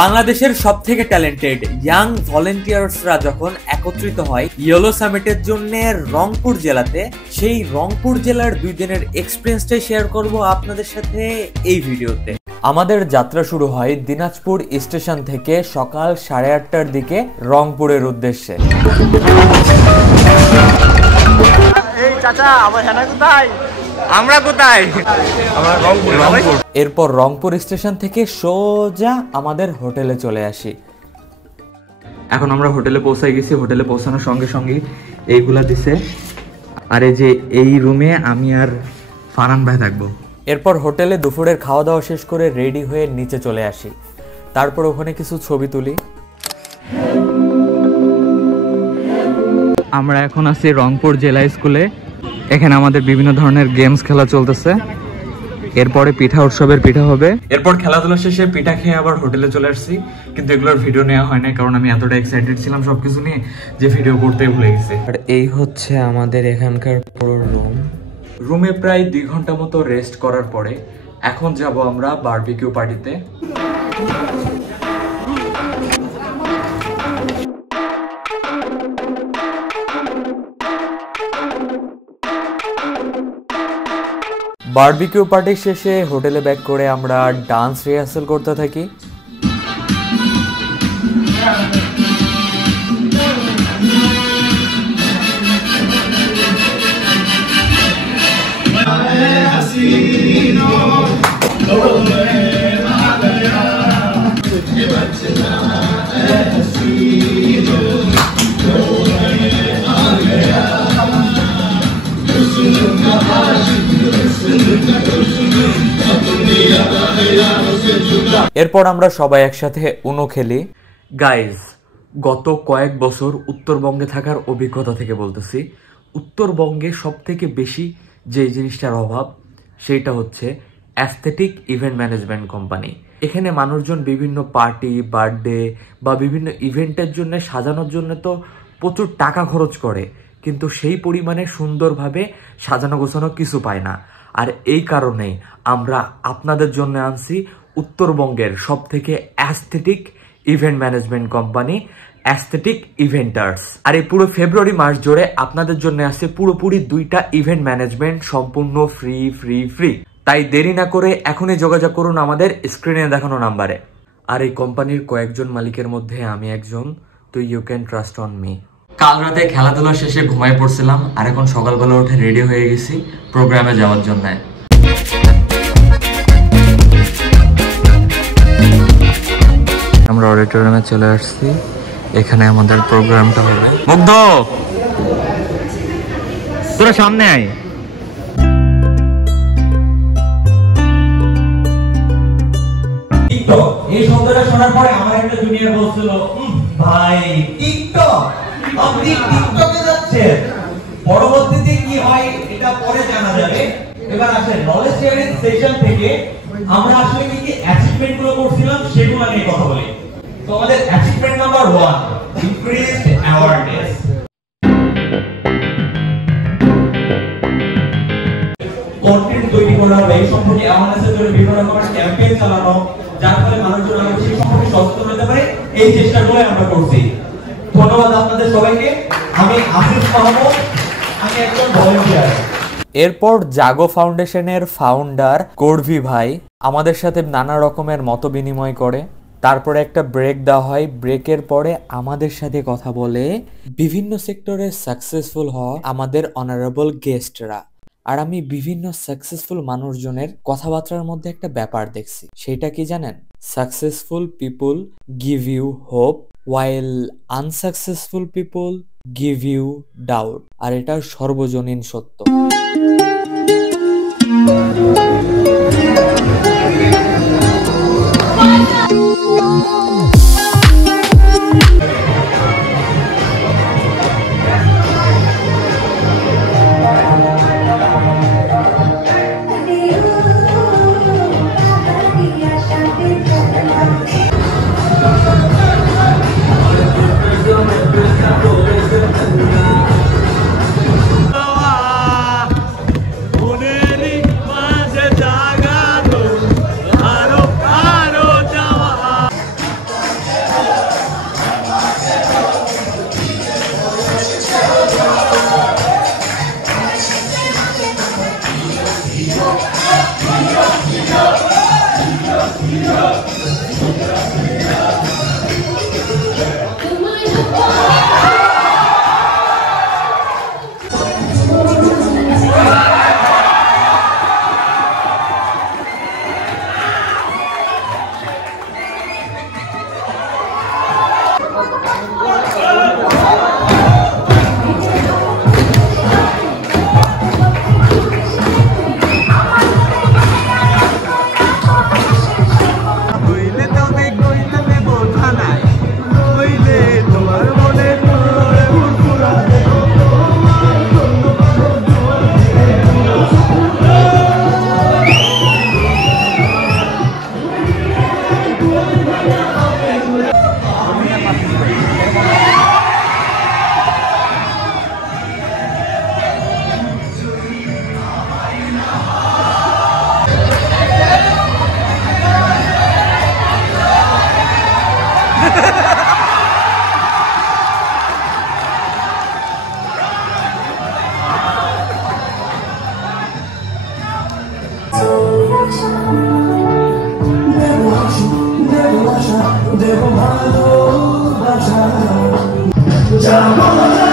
বাংলাদেশের সবথেকে talented young ভলেন্টিয়ার্সরা যখন একত্রিত হয় ইয়েলো সামিটের জন্য রংপুর জেলাতে, সেই রংপুর জেলার 2 দিনের এক্সপিরিয়েন্সটাই শেয়ার করব আপনাদের সাথে এই ভিডিওতে। আমাদের যাত্রা শুরু হয় দিনাজপুর স্টেশন থেকে সকাল 8:30টার দিকে রংপুরের উদ্দেশ্যে। এই চাচা আমার হেনা কোথায়? আমরা কোথায়? আমরা রংপুর। এরপর রংপুর স্টেশন থেকে সোজা আমাদের হোটেলে চলে আসি। এখন আমরা হোটেলে পৌঁছাই গেছি। হোটেলে পৌঁছানোর সঙ্গে সঙ্গে এইগুলা দিছে, আর এই যে এই রুমে আমি আর ফারহান ভাই থাকবো। এরপর হোটেলে দুপুরের খাওয়া দাওয়া শেষ করে রেডি হয়ে নিচে চলে আসি। তারপর ওখানে কিছু ছবি তুলি। আমরা এখন আছি রংপুর জেলা স্কুলে। এখানে আমাদের বিভিন্ন ধরনের গেমস খেলা চলতেছে। এরপরে পিঠা উৎসবের পিঠা হবে। এরপর খেলাধুলা শেষে পিঠা খেয়ে আবার হোটেলে চলে আসছি, কিন্তু এগুলোর ভিডিও নেওয়া হয় না, কারণ আমি এতটা এক্সাইটেড ছিলাম সবকিছু নিয়ে যে ভিডিও করতে ভুলে গেছি। আর এই হচ্ছে আমাদের এখানকার পুরো রুমে প্রায় 2 ঘন্টা মতো রেস্ট করার পরে এখন যাব আমরা বারবিকিউ পার্টিতে। বারবিকিউ পার্টি শেষে হোটেলে ব্যাক করে আমরা ডান্স রিহার্সাল করতে থাকি। এরপর আমরা সবাই একসাথে উনো খেলি। গাইজ, গত কয়েক বছর উত্তরবঙ্গে থাকার অভিজ্ঞতা থেকে বলতেছি, উত্তরবঙ্গে সব থেকে বেশি যে জিনিসটার অভাব সেইটা হচ্ছে অ্যাস্থেটিক ইভেন্ট ম্যানেজমেন্ট কোম্পানি। এখানে মানুষজন বিভিন্ন পার্টি, বার্থডে বা বিভিন্ন ইভেন্টের জন্য সাজানোর জন্য তো প্রচুর টাকা খরচ করে, কিন্তু সেই পরিমাণে সুন্দরভাবে সাজানো গোছানো কিছু পায় না। আর এই কারণে আমরা আপনাদের জন্য আনছি উত্তরবঙ্গের সব থেকে aesthetic event management company aesthetic eventers. আর এই পুরো ফেব্রুয়ারি মাস জুড়ে আপনাদের জন্য আছে পুরোপুরি 2টা ইভেন্ট ম্যানেজমেন্ট সম্পূর্ণ ফ্রি ফ্রি ফ্রি। তাই দেরি না করে এখনই যোগাযোগ করুন আমাদের স্ক্রিনে দেখানো নাম্বারে। আর এই কোম্পানির কয়েকজন মালিকের মধ্যে আমি একজন, তো you can trust on me. কাল রাতে খেলাধুলা শেষে ঘুমায় পড়ছিলাম, আর এখন সকালবেলা উঠে রেডি হয়ে গেছি প্রোগ্রামে যাওয়ার জন্য। আমরা অডিটোরিয়ামে চলে আসছি, এখানে আমাদের প্রোগ্রামটা হবে। মুগ্ধ, তোরা সামনে আয়। টিকটক এই শব্দটা শোনার পরে আমার একটা জুনিয়র বলছিল, ভাই টিকটক, আপনি টিকটকে যাচ্ছেন, পরবর্তীতে কি হয় এটা পরে জানা যাবে। এবার আসেন নলেজ শেয়ারিং সেশন থেকে আমরা আসলে কি কি অ্যাচিভমেন্ট গুলো করছিলাম সেগুলো নিয়ে কথা বলি। তো আমাদের achievement number 1, increased awareness. Content তৈরি করা হবে এই সম্পর্কে অ্যাওয়ারনেসের জন্য বিভিন্ন রকমের ক্যাম্পেইন চালানো, যার ফলে মানুষজন আরো বেশি সম্পর্কে সচেতন হতে পারে। এই চেষ্টাগুলো আমরা করছি। ধন্যবাদ আপনাদের সবাইকে। আমি আসিফ মাহমুদ, আমি একজন ভলান্টিয়ার। এরপর জাগো ফাউন্ডেশনের ফাউন্ডার করভি ভাই আমাদের সাথে নানা রকমের মত বিনিময় করে। তারপরে একটা ব্রেক দেওয়া হয়। ব্রেকের পরে আমাদের সাথে কথা বলে বিভিন্ন সেক্টরে সাকসেসফুল হওয়া আমাদের অনারেবল গেস্টরা। আর আমি বিভিন্ন সাকসেসফুল মানুষজনের কথাবার্তার মধ্যে একটা ব্যাপার দেখছি, সেটা কি জানেন? Successful people give you hope while unsuccessful people give you doubt। আর এটা সর্বজনীন সত্য। Jamala